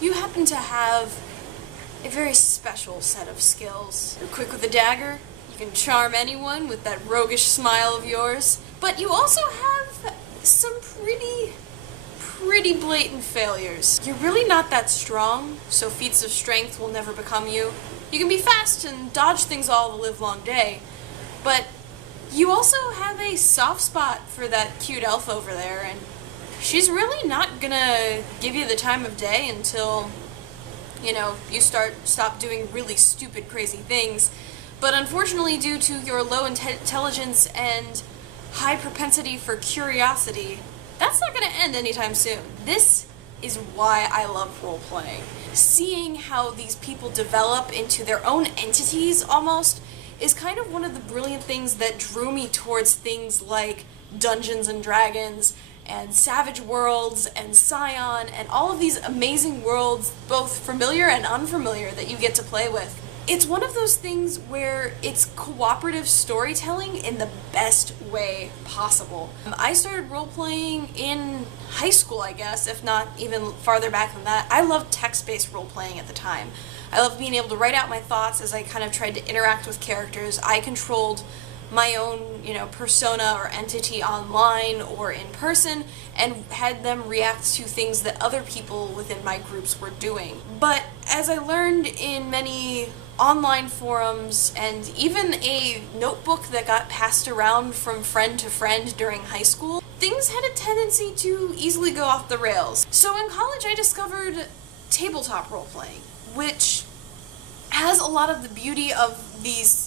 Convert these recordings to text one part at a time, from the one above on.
you happen to have a very special set of skills. You're quick with a dagger, you can charm anyone with that roguish smile of yours, but you also have some pretty blatant failures. You're really not that strong, so feats of strength will never become you. You can be fast and dodge things all the livelong day, but you also have a soft spot for that cute elf over there, and she's really not gonna give you the time of day until, you know, you stop doing really stupid, crazy things. But unfortunately, due to your low intelligence and high propensity for curiosity, that's not gonna end anytime soon. This is why I love role-playing. Seeing how these people develop into their own entities, almost, is kind of one of the brilliant things that drew me towards things like Dungeons and Dragons, and Savage Worlds, and Scion, and all of these amazing worlds, both familiar and unfamiliar, that you get to play with. It's one of those things where it's cooperative storytelling in the best way possible. I started role-playing in high school, I guess, if not even farther back than that. I loved text-based role-playing at the time. I loved being able to write out my thoughts as I kind of tried to interact with characters. I controlled my own, persona or entity online or in person, and had them react to things that other people within my groups were doing. But as I learned in many online forums, and even a notebook that got passed around from friend to friend during high school, things had a tendency to easily go off the rails. So in college I discovered tabletop role-playing, which has a lot of the beauty of these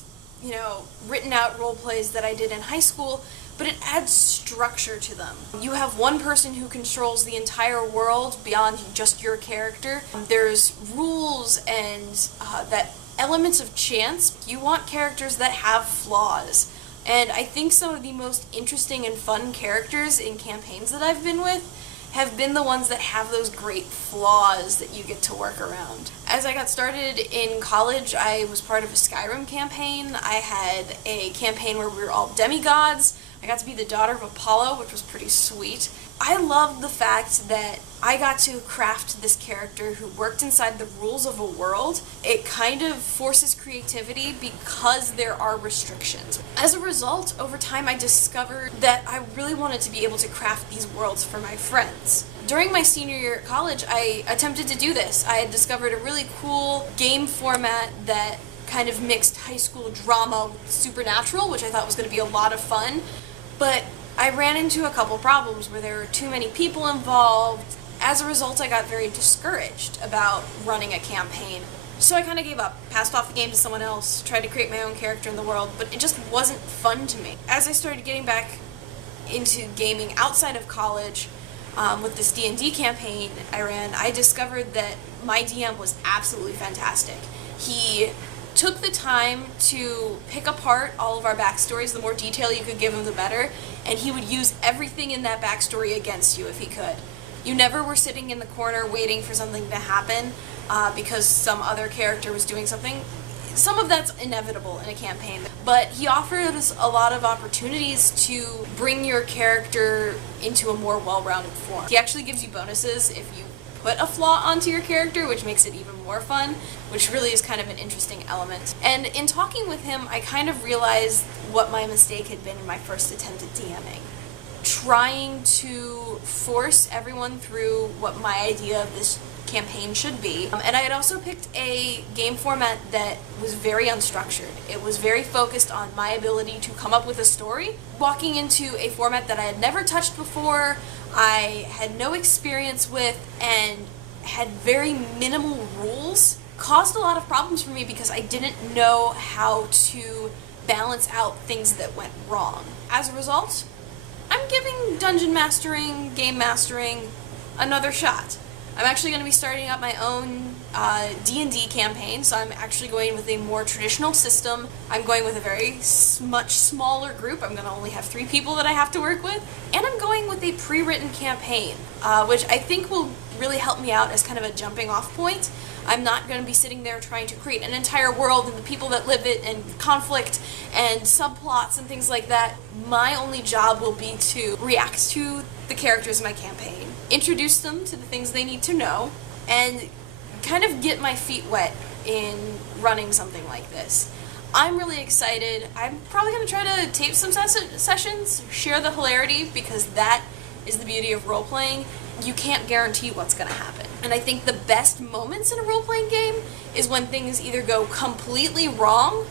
written out role plays that I did in high school, but it adds structure to them. You have one person who controls the entire world beyond just your character. There's rules and that elements of chance. You want characters that have flaws. And I think some of the most interesting and fun characters in campaigns that I've been with have been the ones that have those great flaws that you get to work around. As I got started in college, I was part of a Skyrim campaign. I had a campaign where we were all demigods. I got to be the daughter of Apollo, which was pretty sweet. I loved the fact that I got to craft this character who worked inside the rules of a world. It kind of forces creativity because there are restrictions. As a result, over time I discovered that I really wanted to be able to craft these worlds for my friends. During my senior year at college, I attempted to do this. I had discovered a really cool game format that kind of mixed high school drama with supernatural, which I thought was going to be a lot of fun. But I ran into a couple problems where there were too many people involved. As a result, I got very discouraged about running a campaign. So I kind of gave up, passed off the game to someone else, tried to create my own character in the world, but it just wasn't fun to me. As I started getting back into gaming outside of college, with this D&D campaign I ran, I discovered that my DM was absolutely fantastic. He took the time to pick apart all of our backstories. The more detail you could give him, the better, and he would use everything in that backstory against you if he could. You never were sitting in the corner waiting for something to happen because some other character was doing something. Some of that's inevitable in a campaign, but he offers a lot of opportunities to bring your character into a more well-rounded form. He actually gives you bonuses if you put a flaw onto your character, which makes it even more fun, which really is kind of an interesting element. And in talking with him, I kind of realized what my mistake had been in my first attempt at DMing. Trying to force everyone through what my idea of this campaign should be. And I had also picked a game format that was very unstructured. It was very focused on my ability to come up with a story. Walking into a format that I had never touched before, I had no experience with, and had very minimal rules, caused a lot of problems for me because I didn't know how to balance out things that went wrong. As a result, I'm giving dungeon mastering, game mastering, another shot. I'm actually going to be starting up my own D&D campaign, so I'm actually going with a more traditional system. I'm going with a very much smaller group. I'm going to only have 3 people that I have to work with. And I'm going with a pre-written campaign, which I think will really help me out as kind of a jumping off point. I'm not going to be sitting there trying to create an entire world and the people that live it and conflict and subplots and things like that. My only job will be to react to the characters in my campaign, introduce them to the things they need to know, and kind of get my feet wet in running something like this. I'm really excited. I'm probably going to try to tape some sessions, share the hilarity, because that is the beauty of role-playing. You can't guarantee what's going to happen. And I think the best moments in a role-playing game is when things either go completely wrong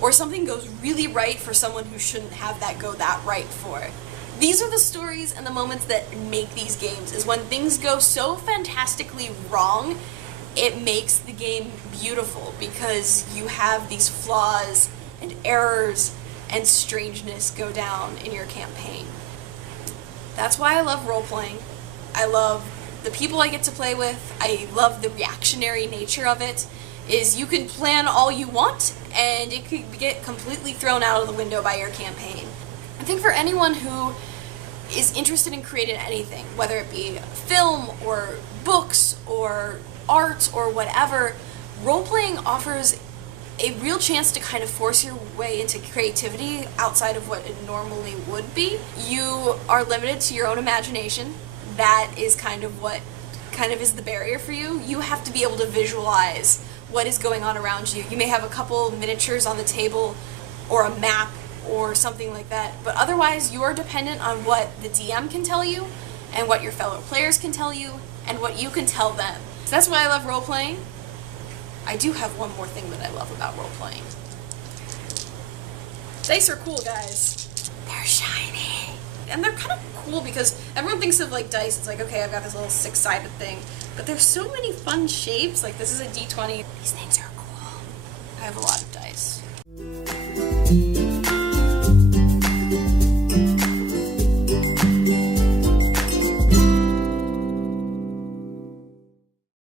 or something goes really right for someone who shouldn't have that go that right for. These are the stories and the moments that make these games, is when things go so fantastically wrong, it makes the game beautiful because you have these flaws and errors and strangeness go down in your campaign. That's why I love role-playing. I love the people I get to play with. I love the reactionary nature of it. Is you can plan all you want and it could get completely thrown out of the window by your campaign. I think for anyone who is interested in creating anything, whether it be film or books or art or whatever, role-playing offers a real chance to kind of force your way into creativity outside of what it normally would be. You are limited to your own imagination. That is kind of what is the barrier for you. You have to be able to visualize what is going on around you. You may have a couple miniatures on the table or a map or something like that, but otherwise you are dependent on what the DM can tell you and what your fellow players can tell you and what you can tell them. So that's why I love role-playing. I do have one more thing that I love about role-playing. Dice are cool, guys. They're shiny. And they're kind of cool because everyone thinks of like dice, it's like, okay, I've got this little 6-sided thing, but there's so many fun shapes. Like this is a D20. These things are cool. I have a lot of dice.